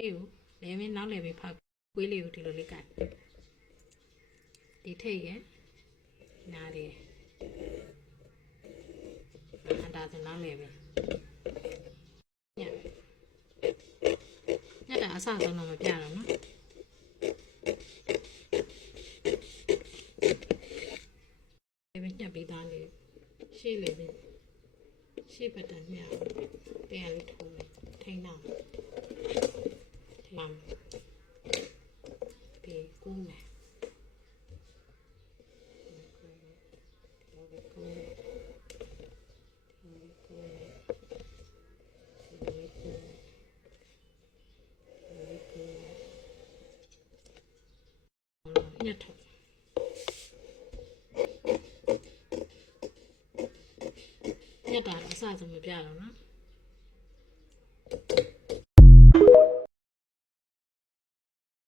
ကိုလဲမင်းနောက်လဲပြီးဖောက်ကွေးလေးကိုဒီလိုလေးကန်ဒီထိတ်ရဲ့နားလေးအတားစနောက်လဲပြီးညတာအဆဆုံးတော့မပြတော့နော်ညက်ပေးသားလေးရှေ့လေပြီးရှေ့ဘက်တန်ညက်တဲ့လေးထုံးလိုက်ထိန်းတော့မှန်ပြီးကူးမယ်ညက်ထုံးညက်တာအစဆုံးမပြတော့နော်